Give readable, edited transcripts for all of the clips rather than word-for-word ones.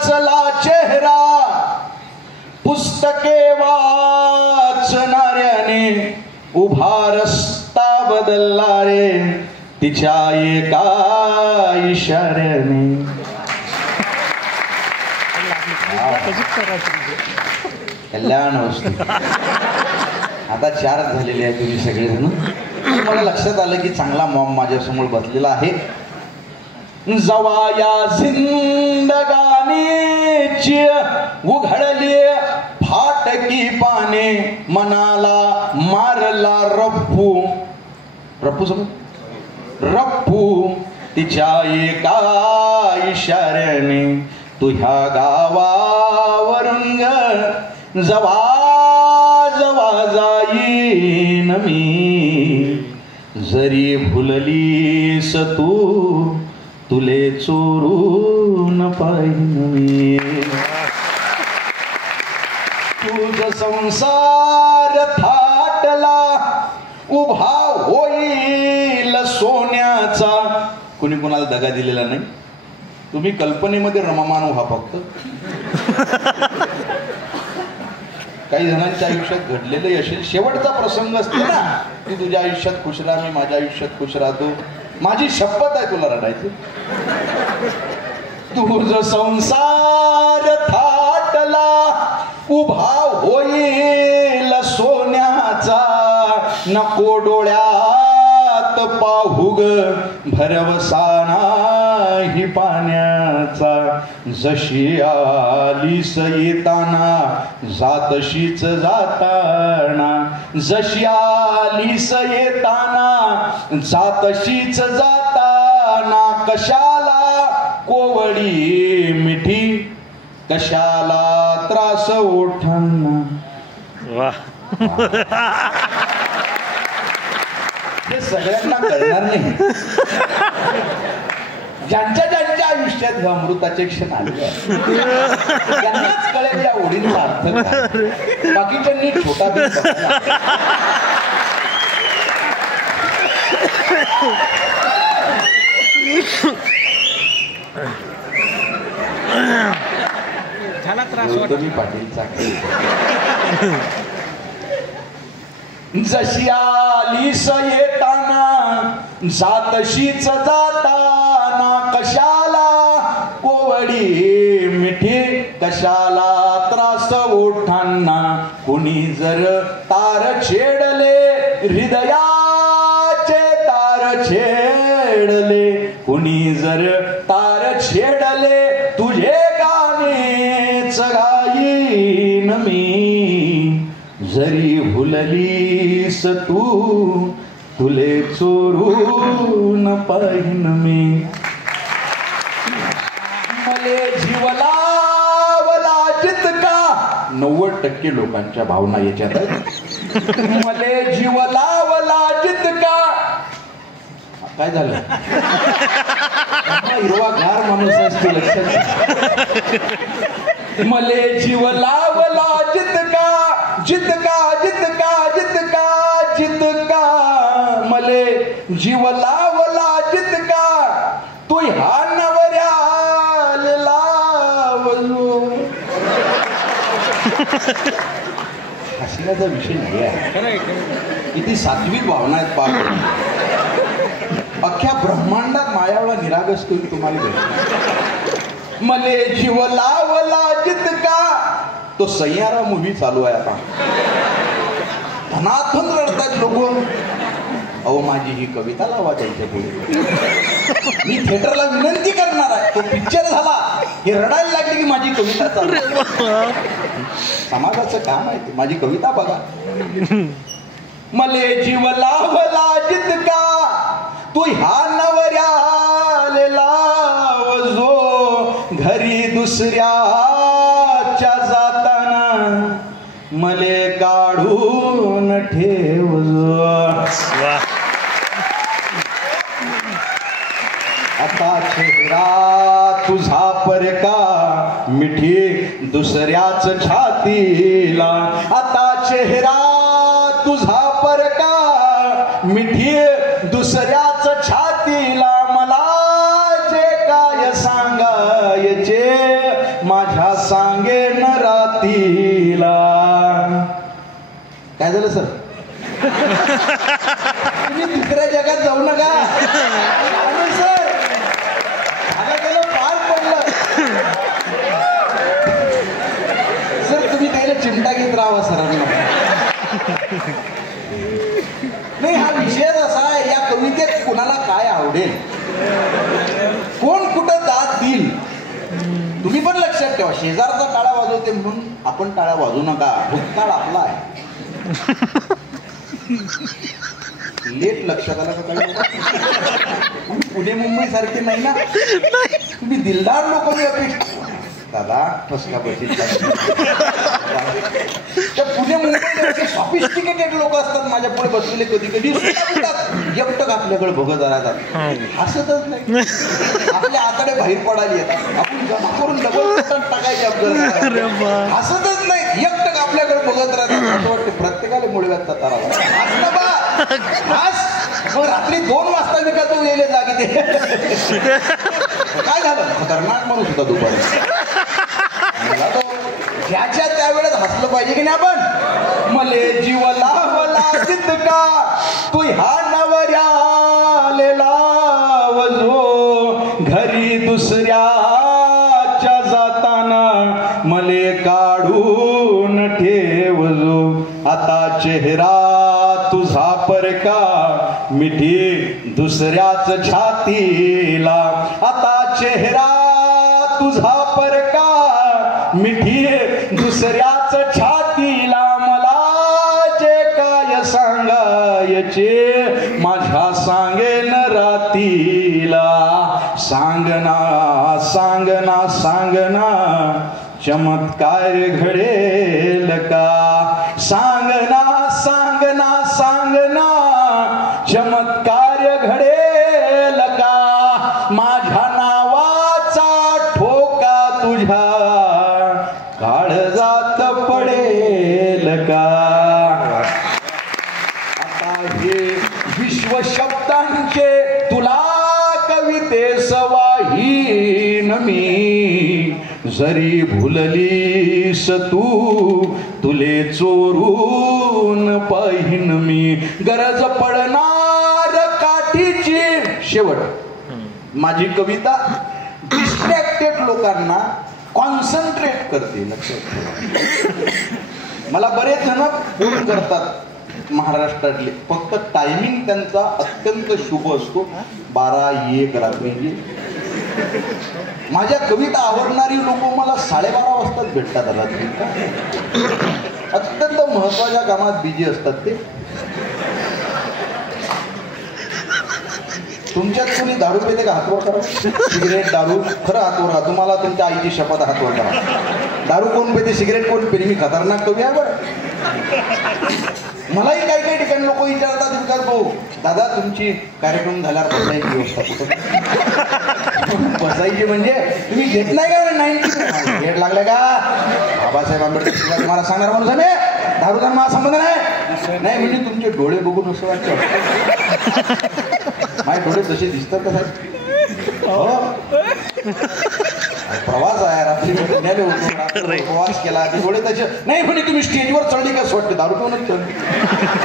वाचला चेहरा पुस्तके वाचणाऱ्याने उभा रस्ता बदलला रे तिच्या एका इशाऱ्याने. कल्याण वस्तू. आता 4 झालेले आहे तुम्ही सगळेजण. मला लक्षात आलं की चांगला मॉम माझ्यासमोर बसलेला आहे. जवा या जिंदगानीची उघडली फाटकी पाने मनाला मारला रप्पू. रप्पू समज रप्पू तिच्या एका इशाऱ्याने तुझ्या गावावरून जवा जवा जाईन मी जरी भुललीस तू तुले चोरून पाहिन मी. तुझ संसार थाटला उभा होईल सोन्याचा. कुणी कोणाला दगा दिलेला नाही. तुम्ही कल्पनेमध्ये रममान व्हा फक्त. काही जणांच्या आयुष्यात घडलेलं असेल शेवटचा प्रसंग असतो ना की तुझ्या आयुष्यात खुश राहा मी माझ्या आयुष्यात खुश राहतो. माझी शपथ आहे तुला रडायचं. तुझ संसार थाटला उभा होईल सोन्याचा नको डोळ्यात पाहू ग भरवसा नाही पाण्याचा. जशी आलीस येताना जातशीच जाताना जशी आलीस येताना जातशीच जाताना कशाला कोवळी मिठी कशाला त्रास ओठांना. हे सगळ्यांना कळणार नाही. ज्यांच्या ज्यांच्या आयुष्यात अमृताचे क्षण आले त्यांनाच कळेल या ओळींचा अर्थ काय. बाकीच्यांनी छोटा बिल झाला त्रास पाटीलचा. जशी आलीस येताना जातशीच जाताना कशाला कोवळी मिठी कशाला त्रास ओठांना. कुणी जर तार छेडले हृदयाचे तार छेडले कुणी जर तार छेडले तुझे गाणेच गाईन मी जरी भुललीस तू तुले चोरून पाहिन मी. मले जीवलावला जितका 90% लोकांच्या भावना याच्यात आहेत. मले जीवलावला जितका काय झालं हिरवा गार माणूस असतो लक्षात. मले जीवलावला जितका जितका जितका जितका जितका मले जीव लावला जितका तू ह्या नवऱ्याला लावलो. हसण्याचा विषय नाही आहे. किती सात्विक भावना आहेत पार. अख्ख्या ब्रह्मांडात मायावळा निरागस करून तुम्हाला भेटतो. मले जीव लावला जितका तो सय्यारा मूवी चालू आहे आता. धनाथन रडतात लोक. अहो माझी ही कविता लावा त्यांच्या पुढे. मी थिएटरला विनंती करणार आहे. तो पिक्चर झाला हे रडायला लागले की माझी कविता चालू. समाजाचं काम आहे ते. माझी कविता बघा. मले जीव लावला जितका तू ह्या नवऱ्याला लावजो घरी दुसऱ्याच्या जाताना मले काढून ठेवजो. आता चेहरा तुझा परका मिठी दुसऱ्याच छातीला. आता चेहरा तुझा परका मिठी दुसऱ्याच छातीला. मला जे काय सांगायचे माझ्या सांगेन रातीला. काय झालं सर? तुम्ही दुसऱ्या जगात जाऊ नका सर. आता गेलं पार पडलं सर. तुम्ही त्याला चिमटा घेत राहा सरांना. नाही, हा विषयच असा आहे, या कवितेत कोणाला काय आवडेल, कोण कुठं दाद देईल. तुम्ही पण लक्षात ठेवा, शेजारचा टाळा वाजवते म्हणून आपण टाळा वाजवू नका. भूतकाळ आपला आहे. लेट लक्षात आला का? तुम्ही पुणे मुंबई सारखे नाही ना. तुम्ही दिलदार लोक मी अपेक्षा. दादा फसका बघितला. पुणे मुंबईला सॉफिस्टिकेटेड लोक असतात माझ्या पुढे बसलेले, कधी कधी एकटक आपल्याकडे बघत राहतात, हसतच नाही. आपल्या आतडे बाहेर पडायला येतात, आपण जमा करून डबल टाकायचे आपल्याला, हसतच नाही, एकटक आपल्याकडे बघत राहतात. असं वाटतं प्रत्येकाला मुळव्याचा तारा मग रात्री 2 वाजता विकत गेले जागी ते. काय झालं? खतरनाक माणूस होता दुपारी. ज्याच्या त्यावेळेस हसलं पाहिजे की नाही आपण. मले जीव लावला जितका तू ह्या नवऱ्याले लावजो, घरी दुसऱ्याच्या जाताना मले काढून ठेवजो. आता चेहरा तुझा परका मिठी दुसऱ्याच छातीला. आता चेहरा तुझा परका मिठी दुसऱ्याच छातीला. मला जे काय सांगायचे माझ्या सांगेन रातीला. सांगना सांगना सांगना चमत्कार घडेल का. सांगना सांगना सांगना चमत्कार घडेल का. माझ्या नावाचा ठोका तुझ्या काळजात पडेल का. आता हे विश्व शब्दांचे तुला कविते सवाहीन मी. जरी भुललीस तू तुले चोरून पाहिन मी. गरज पडणार काठीची. शेवट माझी कविता डिस्ट्रॅक्टेड लोकांना कॉन्सन्ट्रेट करते. लक्षात ठेवा. मला बरेच जण फोन करतात महाराष्ट्रातले, फक्त टायमिंग त्यांचा अत्यंत शुभ असतो, 12-1 रात्रीची. माझ्या कविता आवडणारी लोक मला 12:30 वाजताच भेटतात रात्री. अत्यंत महत्वाच्या कामात बिझी असतात ते. तुमच्यात कोणी दारू पिते का? हातवर करा. सिगरेट दारू खरं हातवर करा. तुम्हाला तुमच्या आईची शपथ हातवर करा. दारू कोण पिते, सिगरेट कोण पिते? मी खतरनाक कवी आहे बरं. मलाही काही काही ठिकाणी लोक विचारतात, विकास भाऊ दादा तुमची कार्यक्रम झाल्यावर बसायची व्यवस्था कुठं? बसायची म्हणजे तुम्ही घेत नाही का? नाही घेट लागलाय का? बाबासाहेब आंबेडकर तुम्हाला सांगणार माणूस आहे. दारूचा मला संबंध नाही. नाही म्हणजे तुमचे डोळे बघून असं वाटतं माझे डोळे तसे दिसतात का साहेब? हो, प्रवास आहे, रात्री पुण्याला होतो, प्रवास केला, ते डोळे तसे नाही. म्हणजे तुम्ही स्टेजवर चढली का वाटते? दारू पिऊनच चढली.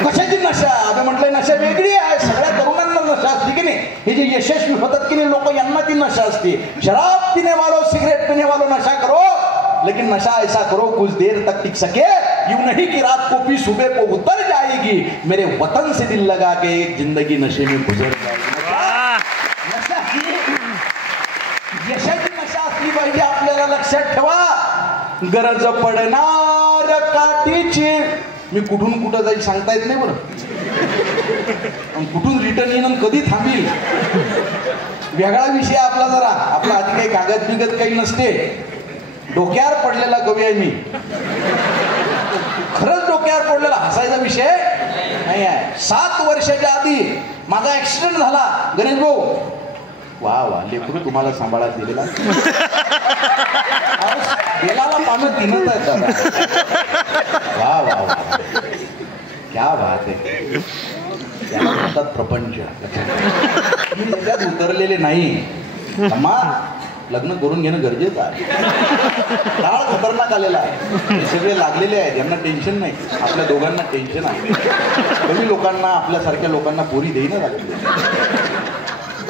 कशाची नशा? आता म्हटलंय नशा वेगळी आहे. सगळ्या तरुणांना नशा असते की नाही. हे जे यशस्वी होतात की नाही लोक, यांना ती नशा असते. शराब पिणे वालो, सिगरेट पिणे वालो नशा करो, लेकिन नशा ऐसा करो कुछ देर तक टिक सके. यूं नहीं कि रात को पी सुबह को उतर जाएगी, मेरे वतन से दिल लगा के एक जिंदगी नशे में गुजर जाएगी. नशा ही यशाची नशा असली पाहिजे आपल्याला. लक्षात ठेवा. गरज पडणार काठीची. मी कुठून कुठं जाईल सांगता येत नाही बरं. कुठून रिटर्न येईन आणि कधी थांबील वेगळा विषय आपला. जरा आपला आधी काही कागद बिगत काही नसते. डोक्यावर पडलेला कवी आहे मी. खरंच डोक्यावर पडलेला, हसायचा विषय नाही आहे. 7 वर्षाच्या आधी माझा ऍक्सिडेंट झाला. गणेश भाऊ वा वा लेकरू तुम्हाला सांभाळा दिलेला. बेलाला पानं 3च आहेत दादा. वा वा वा क्या बात आहे. त्याला म्हणतात प्रपंच. मी त्याच्यात उतरलेले नाही. अम्मा लग्न करून घेणं गरजेचं आहे. काळ खतरनाक आलेला आहे. हे सगळे लागलेले आहेत, यांना टेन्शन नाही, आपल्या दोघांना टेन्शन आहे. कमी लोकांना, आपल्यासारख्या लोकांना पोरी देईना झाले.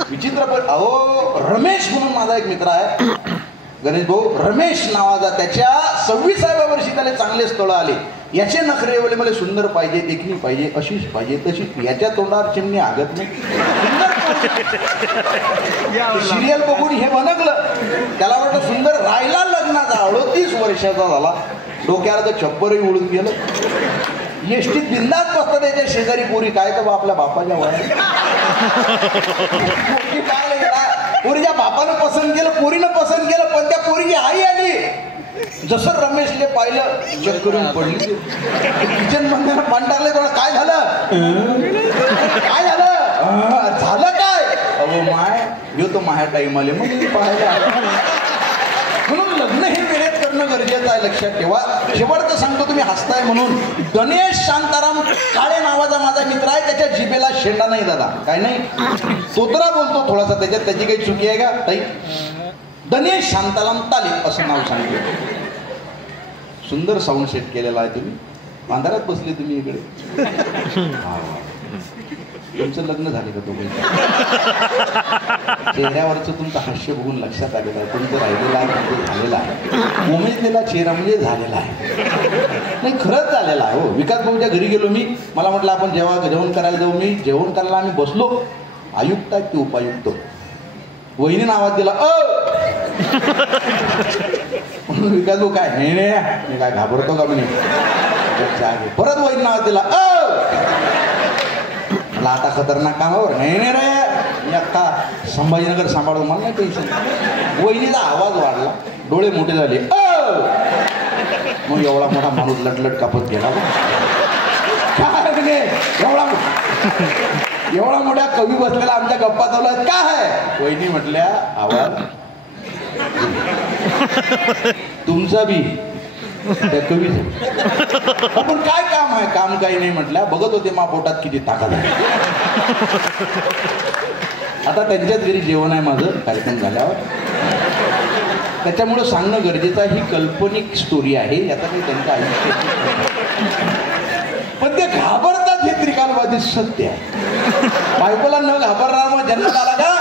विचित्र. पण अहो, रमेश म्हणून माझा एक मित्र आहे, गणेश भाऊ, रमेश नावाचा, त्याच्या 26व्या वर्षी त्याला चांगले स्थळ आले. याचे नखरे बोले मला सुंदर पाहिजे, देखणी पाहिजे, अशीच पाहिजे, तशीच. याच्या तोंडावर चिमणी आगत नाही. सिरियल बघून हे बनकलं. त्याला वाटतं सुंदर राहिला लग्नाचा. 38 वर्षाचा झाला, डोक्याला तर चप्परही उडून गेलं. एसटीत बिंदात बसतं त्याच्या शेजारी पोरी. काय तर आपल्या बापाच्या वयात काय गेला. पोरीच्या बापानं पसंत केलं, पोरीनं पसंत केलं, पण त्या पोरीची आई आली. जसं रमेशने पाहिलं, चेक करून पडली. किचन मध्ये पाणी टाकले. थोडं काय झालं, काय झालं, झालं काय. अहो माय, यो तो माझ्या टाईम आले मग पाहायला. म्हणून लग्न हे वेळेत करणं गरजेचं आहे, लक्षात ठेवा. शेवटचं सांगतो, तुम्ही हसताय म्हणून. गणेश शांताराम काळे नावाचा माझा मित्र आहे, त्याच्या जिभेला शेंडा नाही दादा, काय नाही. तोतरा बोलतो थोडासा, त्याच्यात त्याची काही चुकी आहे का ताई. गणेश शांताराम ताले असं नाव सांगितलं. सुंदर साऊंड सेट केलेला आहे. तुम्ही अंधारात बसले तुम्ही इकडे. तुमचं लग्न झाले का दोघे. चेहऱ्यावरचं तुमचं हास्य बघून लक्षात आलेलं आहे, तुमचं राहिलेलं आहे, तुमचं झालेलं आहे. उमेदलेला चेहरा म्हणजे झालेला आहे. नाही, खरंच झालेला आहे. हो, विकास भाऊच्या घरी गेलो मी. मला म्हटलं आपण जेव्हा जेवण करायला जाऊ. मी जेवण करायला आम्ही बसलो. आयुक्त आहेत ते उपायुक्त. वहिनी नावात दिला विकास भाऊ काय नाही नाही, मी काय घाबरतो का म्हणे. परत वहिनी नावात दिला मला आता खतरनाक कामावर. नाही नाही रे, मी अख्खा संभाजीनगर सांभाळतो, मला नाही टेन्शन. वहिनीचा आवाज वाढला, डोळे मोठे झाले. मग एवढा मोठा माणूस लटलट कापत गेला. एवढा मोठ्या कवी बसलेला आमच्या गप्पा चालू आहेत, काय आहे. वहिनी म्हटल्या, आवाज तुमचा बी त्या कवीच. पण काय काम आहे. काम काही नाही म्हटल्या. बघत होते मा पोटात किती ताकद आहे. आता त्यांच्याच घरी जेवण आहे माझं, कार्यक्रम झाल्यावर. त्याच्यामुळं सांगणं गरजेचं आहे. ही काल्पनिक स्टोरी आहे, याचा काही त्यांचं आयुष्य. पण ते घाबरतात हे त्रिकालवादी सत्य आहे. बायकोला न घाबरणार मग जन्मात आला का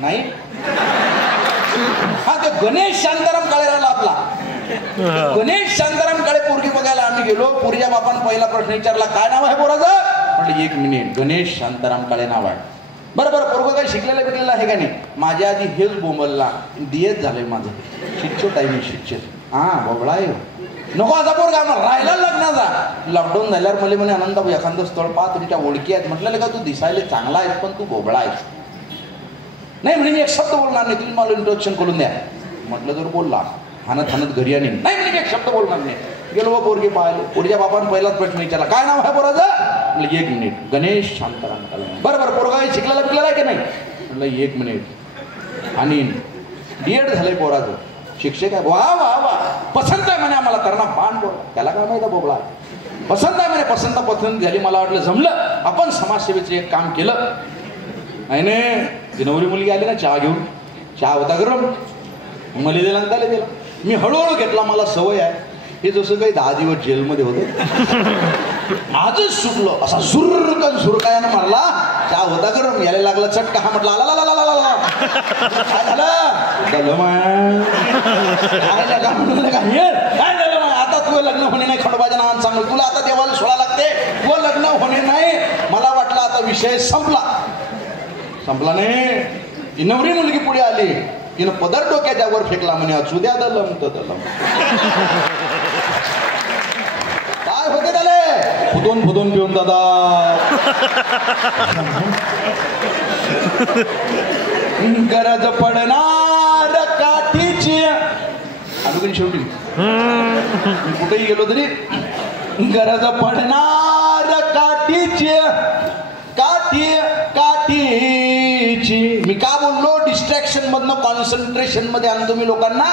नाही. हा, ते गणेश शांताराम काळे राहिला आपला. गणेश शांताराम काळे पोरगी बघायला आम्ही गेलो. पोरीच्या बापानं पहिला प्रश्न विचारला, काय नाव आहे पोराचं. म्हटलं 1 मिनिट, गणेश शांताराम काळे नाव आहे. बरं बरं, पोरगं काही शिकलेलं बिकलेलं आहे का नाही. माझ्या आधी हेच बोंबलला, डीएच झालंय माझं. शिक्षो टाईम शिक्षक. हा बोबळा आहे. नको असा पोरगा आम्हाला राहिला लग्नाचा. लॉकडाऊन झाल्यावर मला म्हणे, आनंद एखादं स्थळ पहा, तुमच्या ओळखी आहेत. म्हटलं का तू दिसायला चांगला आहेस, पण तू बोबळा आहेस. नाही म्हणे, मी एक शब्द बोलणार नाही, तुम्ही मला इंट्रोडक्शन करून द्या. म्हटलं जर बोलला, हानत हानत घरी आणि नाही म्हणे, एक शब्द बोलणार नाही. गेलो व पोरगी पाहिले. पोरीच्या बापानं पहिलाच प्रश्न विचारला, काय नाव आहे पोराचं. म्हटलं 1 मिनिट, गणेश शांताराम काळे. बरं बरं, पोरगा शिकलेला बिकलेला आहे की नाही. म्हटलं 1 मिनिट. आणि डीएड झालंय पोराचं, शिक्षक आहे. वा वा वा, पसंत आहे म्हणे आम्हाला. करणा पान पोर, त्याला काय माहिती बोबळा. पसंत आहे म्हणे. पसंत झाली. मला वाटलं जमलं, आपण समाजसेवेचं एक काम केलं. नाही नाही, ती नवरी मुलगी आली ना चहा घेऊन. चहा होता गरम, मला दिला आणि त्याला दिला. मी हळूहळू घेतला, मला सवय आहे. हे जसं काही 10 दिवस जेलमध्ये होतं, आजच सुटलो. असा सुरकन सुरकायानं मारला. चहा होता गरम, यायला लागला चटका. हा म्हटला आला ला ला ला, काय झालं. काय झालं. आता तुझं लग्न होणे नाही, खंडोबाच्या नावानं सांगलं तुला. आता देवाला सोडा लागते, व लग्न होणे नाही. मला वाटलं आता विषय संपला नाही. ती नवरी मुलगी पुढे आली, तिनं पदर डोक्याच्या वर फेकला. म्हणे चुद्या दलम तर दलम. काय होते त्याले, फुदून पिऊन दादा. गरज पडणार काठीची. आम्ही शेवटी मी कुठेही गेलो तरी गरज पडणार काठीची. मी का बोललो, डिस्ट्रॅक्शन मधनं कॉन्सन्ट्रेशन मध्ये आणतो मी लोकांना.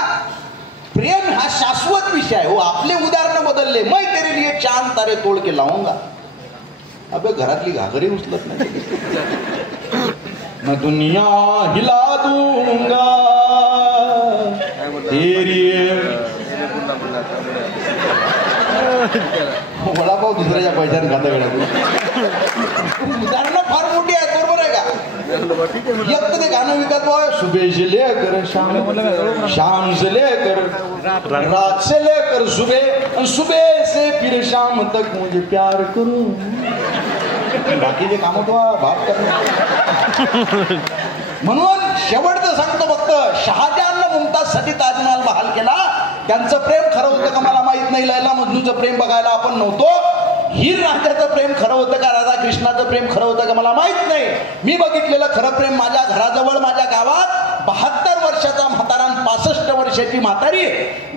प्रेम हा शाश्वत विषय आहे. हो, आपले उदाहरण बदलले. मैं तेरे लिए चांद तारे तोड़ के लाऊंगा. अबे घरातली घागरी उचलत नाही. मैं दुनिया हिला दूंगा तेरी वडापाव दुसऱ्याच्या पैशाने खाता वेळा उदाहरणं फार मोठी आहेत, बरोबर आहे का? एक तर ते गाणं विकत बॉय सुबह से लेकर शाम, शाम से लेकर रात से लेकर सुबह, सुबह से फिर शाम तक मुझे प्यार करो. बाकीचे कामं तो बाप कर. म्हणून शेवटचं सांगतो फक्त, शहाजहाननं मुमताजसाठी ताजमहाल बहाल केला. त्यांचं प्रेम खरं होतं का मला माहित नाही. लैला मजनूचं प्रेम बघायला आपण नव्हतो. हीर राजाचं प्रेम खरं होतं का, राधा कृष्णाचं प्रेम खरं होतं का मला माहित नाही. मी बघितलेलं खरं प्रेम माझ्या घराजवळ माझ्या गावात 72 वर्षाचा म्हातारा 65 वर्षाची म्हातारी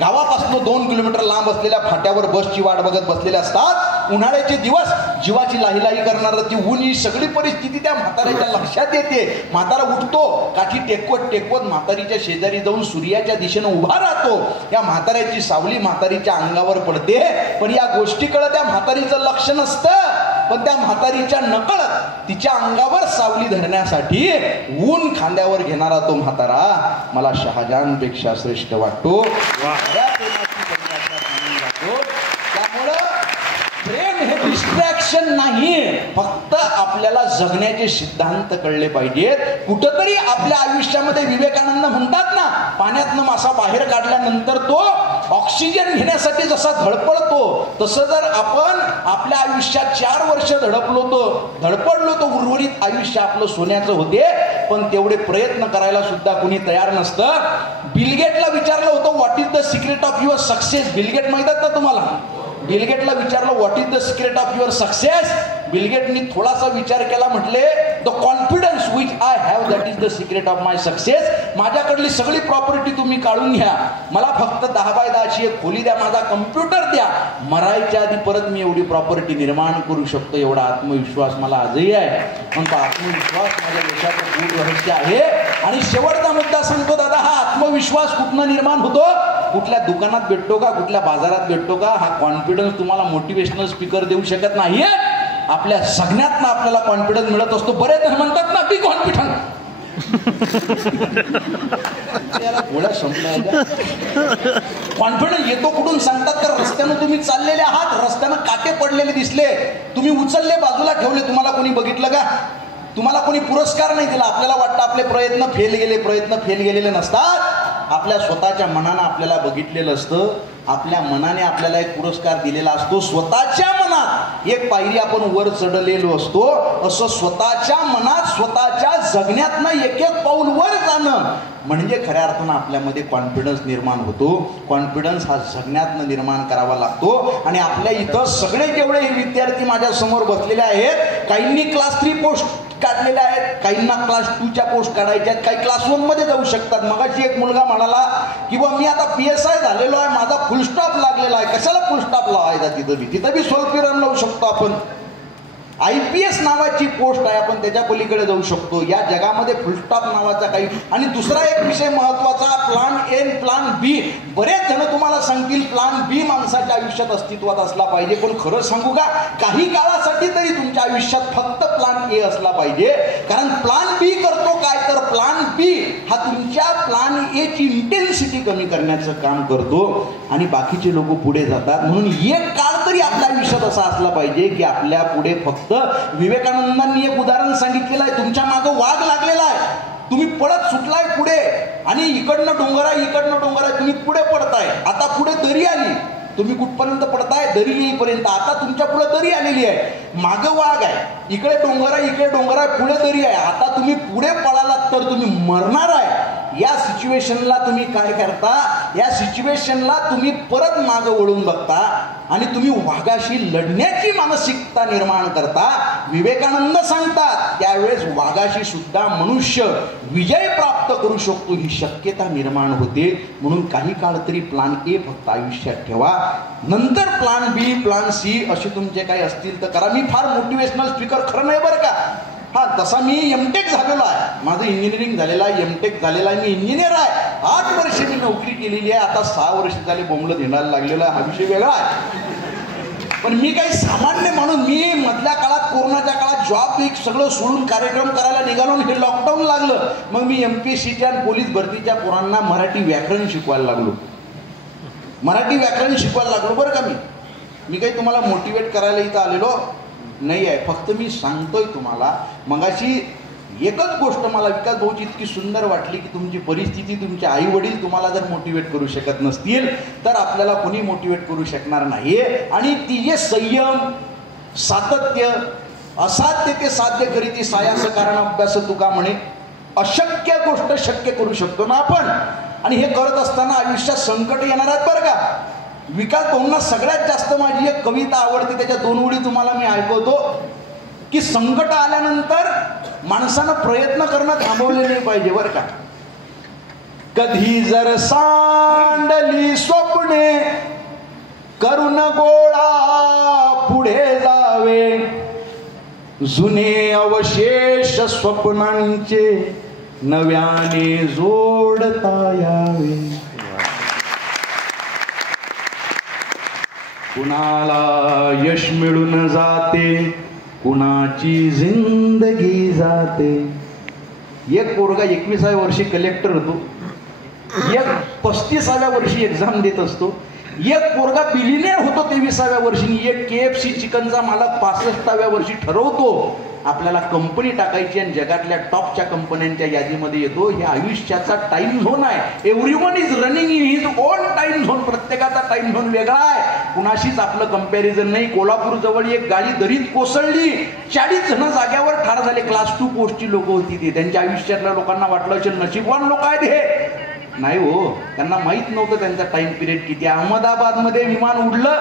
गावापासून 2 किलोमीटर लांब असलेल्या फाट्यावर बसची वाट बघत बसलेल्या असतात. उन्हाळ्याचे दिवस जीवाची लाहीलाही करणारं ती ऊन, ही सगळी परिस्थिती त्या म्हाताऱ्याच्या लक्षात येते. म्हातारा उठतो, काठी टेकवत टेकवत म्हातारीच्या शेजारी जाऊन सूर्याच्या दिशेनं उभा राहतो. या म्हाताऱ्याची सावली म्हातारीच्या अंगावर पडते, पण या गोष्टीकडे त्या म्हातारीचं लक्ष नसतं. पण त्या म्हातारीच्या नकळत तिच्या अंगावर सावली धरण्यासाठी ऊन खांद्यावर घेणारा तो म्हातारा मला शहाजहानपेक्षा श्रेष्ठ वाटतो. त्यामुळं प्रेम हे डिस्ट्रॅक्शन नाही, फक्त आपल्याला जगण्याचे सिद्धांत कळले पाहिजेत. कुठंतरी आपल्या आयुष्यामध्ये विवेकानंद म्हणतात ना, पाण्यातनं मासा बाहेर काढल्यानंतर तो ऑक्सिजन घेण्यासाठी जसा धडपडतो, तसं जर आपण आपल्या आयुष्यात 4 वर्ष धडपडलो तर उर्वरित आयुष्य आपलं सोन्याचं होते. पण तेवढे प्रयत्न करायला सुद्धा कुणी तयार नसतं. बिलगेटला विचारलं होतं what is the secret of your success. Bill Gate माहितात ना तुम्हाला? बिलगेटला विचारलं what is the secret of your success. बिलगेटनी थोडासा विचार केला, म्हटले the confidence which I have that is the secret of my success. माझ्याकडली सगळी प्रॉपर्टी तुम्ही काढून घ्या, मला फक्त 10 बाय 10ची एक खोली द्या, माझा कम्प्युटर द्या, मरायच्या आधी परत मी एवढी प्रॉपर्टी निर्माण करू शकतो. एवढा आत्मविश्वास मला आजही आहे. पण तो आत्मविश्वास माझ्या देशाचं गूढ रहस्य आहे. आणि शेवटचा मुद्दा सांगतो दादा, हा आत्मविश्वास कुठनं निर्माण होतो? कुठल्या दुकानात भेटतो का, कुठल्या बाजारात भेटतो का? हा कॉन्फिडन्स तुम्हाला मोटिवेशनल स्पीकर देऊ शकत नाहीये. आपल्या सगळ्यातनं आपल्याला कॉन्फिडन्स मिळत असतो. बरेच जण म्हणतात ना बी कॉन्फिडन्स. कॉन्फिडन्स येतो कुठून सांगतात तर, रस्त्यानं तुम्ही चाललेले आहात, रस्त्यानं काटे पडलेले दिसले, तुम्ही उचलले बाजूला ठेवले, तुम्हाला कोणी बघितलं का? तुम्हाला कोणी पुरस्कार नाही दिला. आपल्याला वाटतं आपले प्रयत्न फेल गेलेले नसतात. आपल्या स्वतःच्या मनानं आपल्याला बघितलेलं असतं, आपल्या मनाने आपल्याला एक पुरस्कार दिलेला असतो. स्वतःच्या मनात एक पायरी आपण वर चढलेलो असतो. असं स्वतःच्या मनात स्वतःच्या जगण्यातनं एक पाऊल वर जाणं म्हणजे खऱ्या अर्थानं आपल्यामध्ये कॉन्फिडन्स निर्माण होतो. कॉन्फिडन्स हा जगण्यातनं निर्माण करावा लागतो. आणि आपल्या इथं सगळे जेवढे विद्यार्थी माझ्या समोर बसलेले आहेत, काहींनी क्लास 3 पोस्ट काढलेल्या आहेत, काहींना क्लास 2च्या पोस्ट काढायच्या आहेत, काही क्लास 1 मध्ये जाऊ शकतात. मगाशी एक मुलगा म्हणाला की बा मी आता PSI झालेलो आहे, माझा फुलस्टॉप लागलेला आहे. कशाला फुलस्टॉप लावायचा? तिथं बी स्वल्पविराम लावू शकतो आपण. IPS नावाची पोस्ट आहे, आपण त्याच्या पलीकडे जाऊ शकतो. या जगामध्ये फुलस्टॉप नावाचा काही. आणि दुसरा एक विषय महत्वाचा, प्लान ए प्लान बी. बरेच जण तुम्हाला सांगतील प्लान बी माणसाच्या आयुष्यात अस्तित्वात असला पाहिजे. पण खरं सांगू का, काही काळासाठी तरी तुमच्या आयुष्यात फक्त प्लान ए असला पाहिजे. कारण प्लान बी करतो काय तर, प्लान बी हा तुमच्या प्लान ए ची इंटेन्सिटी कमी करण्याचं काम करतो आणि बाकीचे लोक पुढे जातात. म्हणून एक काळ तरी आपल्या आयुष्यात असा असला पाहिजे की आपल्या पुढे फक्त, विवेकानंदांनी एक उदाहरण सांगितलेलं आहे, तुमच्या मागं वाघ लागलेला आहे, तुम्ही पळत सुटलाय पुढे आणि इकडनं डोंगर आहे, तुम्ही पुढे पडताय. आता पुढे दरी आली, तुम्ही कुठपर्यंत पडताय? दरी येईपर्यंत. आता तुमच्या पुढे दरी आलेली आहे, मागं वाघ आहे, इकडे डोंगर आहे, पुढे दरी आहे. आता तुम्ही पुढे पळालात तर तुम्ही मरणार आहे. या सिच्युएशनला तुम्ही काय करता? या सिच्युएशनला तुम्ही परत मागं वळून बघता आणि तुम्ही वाघाशी लढण्याची मानसिकता निर्माण करता. विवेकानंद सांगतात त्यावेळेस वाघाशी सुद्धा मनुष्य विजय प्राप्त करू शकतो, ही शक्यता निर्माण होते. म्हणून काही काळ तरी प्लान ए फक्त आयुष्यात ठेवा, नंतर प्लान बी, प्लान सी असे तुमचे काही असतील तर करा. मी फार मोटिवेशनल स्पीकर खरं नाही बरं का. हा, तसा मी MTech झालेलो आहे, माझं इंजिनिअरिंग झालेलं आहे, MTech झालेला आहे, मी इंजिनियर आहे. 8 वर्ष मी नोकरी केलेली आहे. आता 6 वर्ष झाली बोंबलं हिंडायला लागलेलं आहे. हा विषय वेगळा आहे. पण मी काही सामान्य म्हणून मी मधल्या काळात कोरोनाच्या काळात जॉब सगळं सोडून कार्यक्रम करायला निघालो आणि हे लॉकडाऊन लागलं. मग मी MPSCच्या आणि पोलीस भरतीच्या पोरांना मराठी व्याकरण शिकवायला लागलो. मराठी व्याकरण शिकवायला लागलो बरं का. मी काही तुम्हाला मोटिवेट करायला इथं आलेलो नाही आहे. फक्त मी सांगतोय तुम्हाला. मगाशी एकच गोष्ट मला विकास भाऊची इतकी सुंदर वाटली की तुमची परिस्थिती, तुमचे आई वडील तुम्हाला जर मोटिवेट करू शकत नसतील तर आपल्याला कोणी मोटिवेट करू शकणार नाही. आणि ती जे संयम, सातत्य, असाध्य ते साध्य करीती सायास कारण अभ्यास तुका म्हणे. अशक्य गोष्ट शक्य करू शकतो ना आपण. आणि हे करत असताना आयुष्यात संकट येणार आहेत बरं का. विकास भाऊंना सगळ्यात जास्त माझी एक कविता आवडते, त्याच्या 2 ओळी तुम्हाला मी ऐकवतो की संकट आल्यानंतर माणसानं प्रयत्न करणं थांबवले नाही पाहिजे बरं का. कधी जर सांडली स्वप्ने करून गोळा पुढे जावे, जुने अवशेष स्वप्नांचे नव्याने जोडता यावे. कुणाला यश मिळून जाते, कुणाची जिंदगी जाते. एक पोरगा 21व्या वर्षी कलेक्टर होतो, एक 35व्या वर्षी एक्झाम देत असतो, एक पोरगा बिलिनियर होतो 23व्या वर्षी, एक KFC चिकनचा मालक 65व्या वर्षी ठरवतो आपल्याला कंपनी टाकायची आणि जगातल्या टॉपच्या कंपन्यांच्या यादीमध्ये येतो. हे आयुष्याचा टाइम झोन आहे. Everyone is running in his on time zone. प्रत्येकाचा टाइम झोन वेगळा आहे. कुणाशीच आपलं कंपॅरिझन नाही. कोल्हापूर जवळ एक गाडी दरीत कोसळली, 40 जण जाग्यावर ठार झाले. क्लास 2 पोस्टची लोक होती ती. त्यांच्या आयुष्यातल्या लोकांना वाटलं असेल नशीबवान लोक आहेत हे. नाही हो, त्यांना माहित नव्हतं त्यांचा टाइम पिरियड किती. अहमदाबादमध्ये विमान उडलं,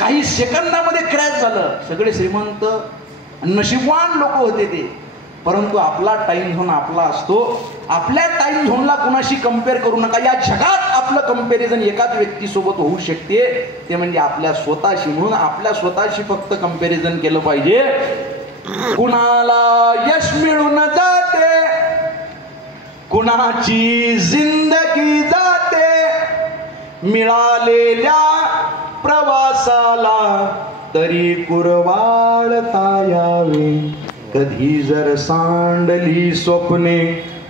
काही सेकंदामध्ये क्रॅश झालं. सगळे श्रीमंत नशीबवान लोक होते ते. परंतु आपला टाइम झोन आपला असतो. आपल्या टाइम झोनला कुणाशी कंपेअर करू नका. या जगात आपलं कंपॅरिझन एकाच व्यक्तीसोबत होऊ शकते, ते म्हणजे आपल्या स्वतःशी. म्हणून आपल्या स्वतःशी फक्त कंपॅरिझन केलं पाहिजे. कुणाला यश मिळून जाते, कुणाची जिंदगी जाते, मिळालेल्या प्रवासाला तरी कुरवाळता यावे. कधी जर सांडली स्वप्ने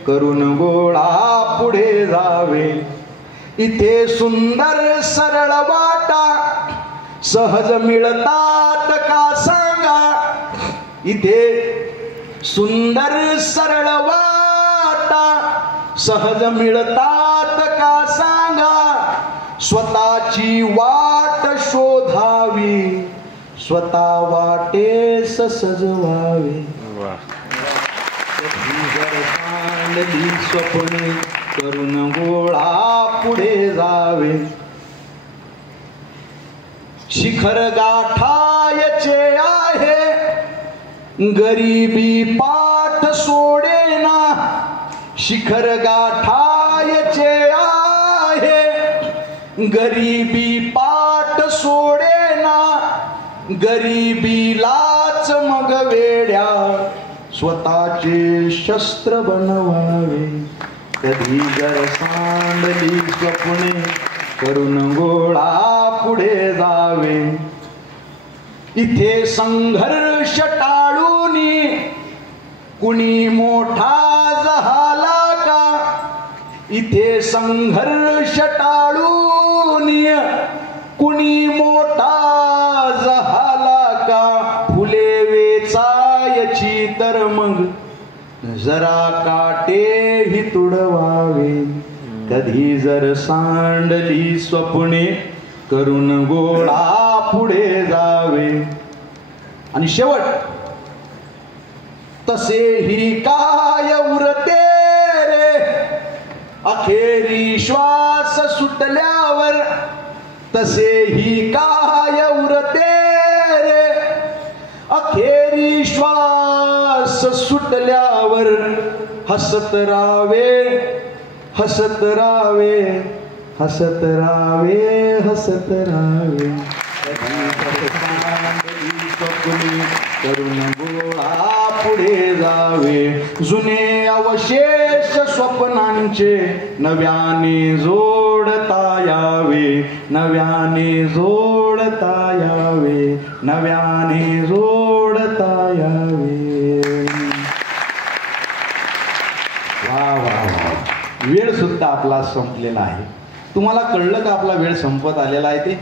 करून गोळा पुढे जावे. इथे सुंदर सरळ वाटा सहज मिळतात का सांगा. इथे सुंदर सरळ वाटा सहज मिळतात का सांगा. स्वतःची वाट शोधावी, स्वतः वाटेस सजवावे. जर सांडली स्वप्ने करून गोळा पुढे जावे. शिखर गाठायचे आहे, गरिबी पाठ सोडेना. शिखर गाठायचे आहे, गरिबी पाठ सोडेना. गरिबीलाच मग वेड्या स्वतःचे शस्त्र बनवावे. कधी जर सांडली स्वप्ने करून गोळा पुढे जावे. इथे संघर्ष टाळून कुणी मोठा झाला का. इथे संघर्ष टाळून कुणी मोठा झाला का. फुले वेचायची तर मग जरा काटेही तुडवावे. कधी जर सांडली स्वप्ने करून गोळा पुढे जावे. आणि शेवट, तसेही काय उरते रे अखेरी श्वास सुटल्यावर. तसेही काय उरते रे अखेरी श्वास सुटल्यावर. हसत राहावे, हसत राहावे, हसत राहावे, हसत राहावे. करून गोळा पुढे जावे. जुने अवशेष स्वप्नांचे नव्याने जोडता यावे, नव्याने जोड जोडता यावे, नव्याने जोडता यावे. वा वा वा. वेळ सुद्धा आपला संपलेला आहे. तुम्हाला कळलं का आपला वेळ संपत आलेला आहे? ते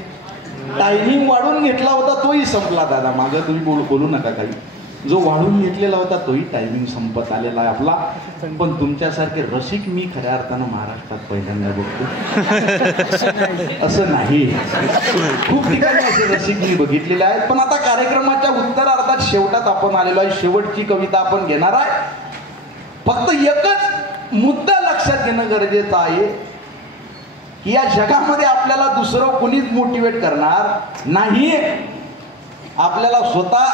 टायमिंग वाढून घेतला होता तोही संपला दादा. मागं तुम्ही बोलू नका काही. जो वाढून घेतलेला होता तोही टायमिंग संपत आलेला आहे आपला. पण तुमच्यासारखे रसिक मी खऱ्या अर्थानं महाराष्ट्रात पहिल्यांदा बघतो. असं नाही, खूप ठिकाणी असे रसिक मी बघितलेले आहेत. पण आता कार्यक्रमाच्या उत्तरार्धात शेवटात आपण आलेलो आहे. शेवटची कविता आपण घेणार आहे. फक्त एकच मुद्दा लक्षात घेणं गरजेचं आहे की या जगामध्ये आपल्याला दुसरं कोणीच मोटिवेट करणार नाही. आपल्याला स्वतः.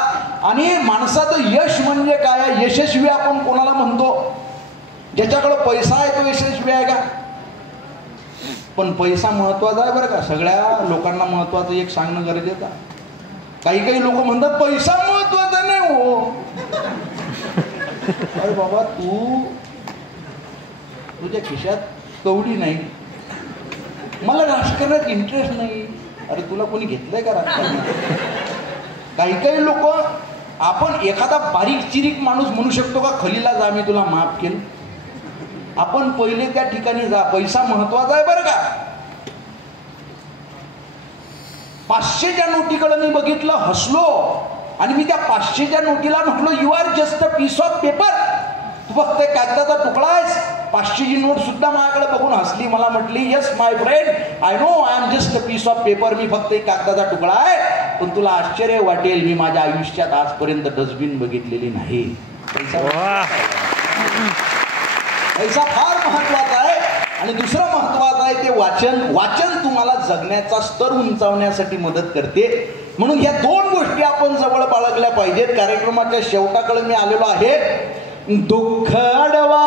आणि माणसाचं यश म्हणजे काय? यशस्वी आपण कोणाला म्हणतो? ज्याच्याकडे पैसा आहे तो यशस्वी आहे का? पण पैसा महत्वाचा आहे बरं का. सगळ्या लोकांना महत्वाचं एक सांगणं गरजेचं आहे. काही लोक म्हणतात पैसा महत्वाचा नाही हो. अरे बाबा, तुझ्या खिशात कवडी नाही, मला राजकारणात इंटरेस्ट नाही. अरे तुला कोणी घेतलंय का राजकारणात? काही लोक, आपण एखादा बारीक चिरीक माणूस म्हणू शकतो का खलीला जा मी तुला माफ केलं? आपण पहिले त्या ठिकाणी जा. पैसा महत्वाचा आहे बरं का. 500च्या नोटीकडे मी बघितलं, हसलो. आणि मी त्या 500च्या नोटीला म्हटलो, you are just a piece of paper. तू फक्त एक कागदाचा तुकडा आहेस. 500ची नोट सुद्धा माझ्याकडे बघून हसली. मला म्हटली, yes my friend, I know I am just a piece of paper. मी फक्त एक कागदाचा तुकडा आहे. पण तुला आश्चर्य वाटेल, मी माझ्या आयुष्यात आजपर्यंत डस्टबिन बघितलेली नाही. पैसा फार महत्वाचा आहे. आणि दुसरं महत्वाचं आहे ते वाचन. वाचन तुम्हाला जगण्याचा स्तर उंचावण्यासाठी मदत करते. म्हणून ह्या दोन गोष्टी आपण जवळ बाळगल्या पाहिजेत. कार्यक्रमाच्या शेवटाकडे मी आलेलो आहे. दुःख अडवा